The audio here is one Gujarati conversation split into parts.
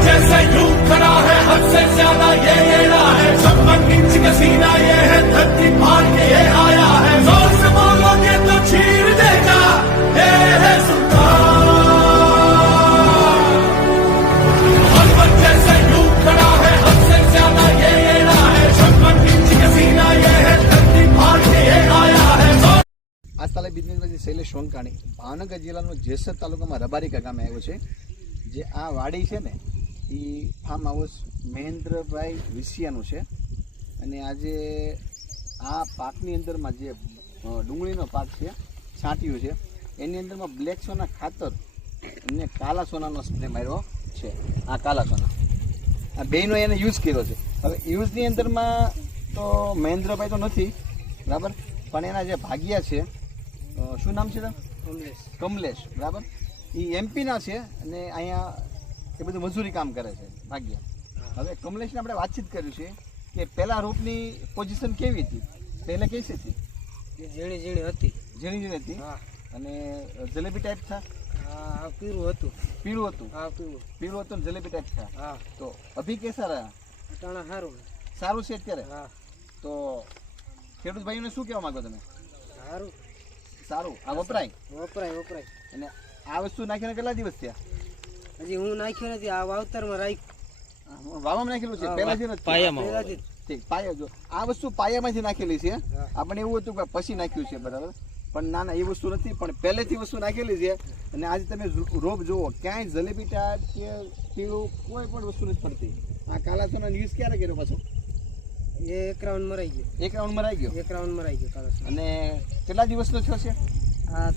जैसे यूं खड़ा है हद से ज्यादा ये येड़ा है छप्पन इंच का सीना ये है धरती फाड़ के ये आया है जोर से बोलोगे तो चीर देगा ये है सुल्तान मोहम्मद जैसे यूं खड़ा है हद से ज्यादा ये येड़ा है छप्पन इंच का सीना ये है धरती फाड़ के ये आया है जोर આજકાલ બિઝનેસમાં શૈલેષ વંકાણી ભાવનગર જિલ્લાનો જેસર તાલુકામાં રબારિકા ગામે આવ્યો છે જે આ વાડી છે ને એ ફાર્મ હાઉસ મહેન્દ્રભાઈ વિસિયાનું છે. અને આજે આ પાકની અંદરમાં જે ડુંગળીનો પાક છે છાંટ્યું છે એની અંદરમાં બ્લેક સોના ખાતર અને કાલા સોનાનો સ્પ્રે માર્યો છે. આ કાલા સોના. આ બેનો એને યુઝ કર્યો છે. હવે યુઝની અંદરમાં તો મહેન્દ્રભાઈ તો નથી બરાબર? પણ એના જે ભાગ્યા છે શું નામ છે? કમલેશ. કમલેશ બરાબર? એ એમપીના છે અને અહીંયા એ બધું મજૂરી કામ કરે છે ભાગ્યા. હવે કમલેશને આપણે વાતચીત કર્યું છે કે પહેલા રોપની પોઝિશન કેવી હતી? પહેલા કઈ હતી? ઝીણી ઝીણી હતી. ઝીણી ઝીણી હતી? હા. અને જલેબી ટાઈપ થા? પીળું હતું. પીળું હતું? હા પીળું. પીળું હતું જલેબી ટાઈપ થા? હા. તો અભી કેસા રહ્યા? અટાણા સારું સારું છે અત્યારે? હા. તો ખેડૂત ભાઈઓને શું કહેવા માંગો તમે? સારું સારું. આ વપરાય? વપરાય વપરાય. અને આ વસ્તુ નાખીને કેટલા દિવસ થયા? હજી હું નાખ્યો નથી આ વાવતરમાં રાખ વાવામાં નાખેલું છે પહેલાથી નથી. પહેલાથી ઠીક પાયા જો. આ વસ્તુ પાયામાંથી નાખેલી છે આપણે એવું હતું કે પછી નાખ્યું છે બરાબર? પણ ના ના એ વસ્તુ નથી પણ પહેલેથી વસ્તુ નાખેલી છે. અને આજે તમે રોપ જુઓ ક્યાંય જલેબી ટાટ કે પીળું કોઈ પણ વસ્તુ નથી પડતી. આ કાલાસોનો યુઝ ક્યારે કર્યો પાછો? એ એક રાઉન્ડ મરાઈ ગયો. એક રાઉન્ડમાં મરાઈ ગયો? એક રાઉન્ડ મરાઈ ગયો કાલાસો અને કેટલા દિવસનો થયો છે? આ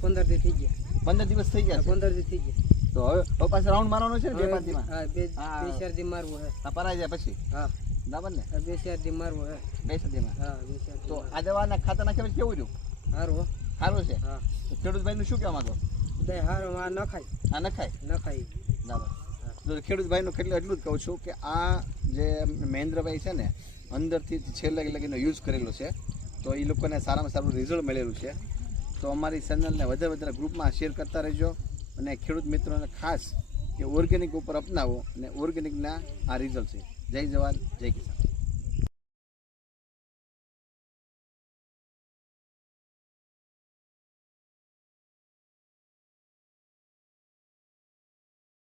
પંદર દિવસ થઈ ગયા. પંદર દિવસ થઈ ગયા પંદર દિવસ થઈ ગયા. તો હવે પાછો રાઉન્ડ મારવાનો છે ને બે પાંચ પાંચમાં હા બે બે ચાર દી મારવું હે. આ પરાઈ જાય પછી? હા. બરાબર ને? બે ચાર દી મારવું હે. બે સદીમાં હા બે ચાર તો આ દવાના ખાતા પછી કેવું રહ્યું સારું હો. સારું છે? હા. ખેડૂત ભાઈનું શું કહેવા માંગો? દે સારું આ ન ખાય આ નખાય? ન ખાય બરાબર તો ખેડૂત ભાઈનું કેટલું એટલું જ કહું છું કે આ જે મહેન્દ્રભાઈ છે ને અંદરથી છેલ્લે લગીનો યુઝ કરેલો છે. તો એ લોકોને સારામાં સારું રિઝલ્ટ મળેલું છે. તો અમારી ચેનલને વધારે વધારે ગ્રુપમાં શેર કરતા રહેજો. અને ખેડૂત મિત્રોને ખાસ કે ઓર્ગેનિક ઉપર અપનાવો અને ઓર્ગેનિકના આ રિઝલ્ટ છે. જય જવાન, જય કિસાન.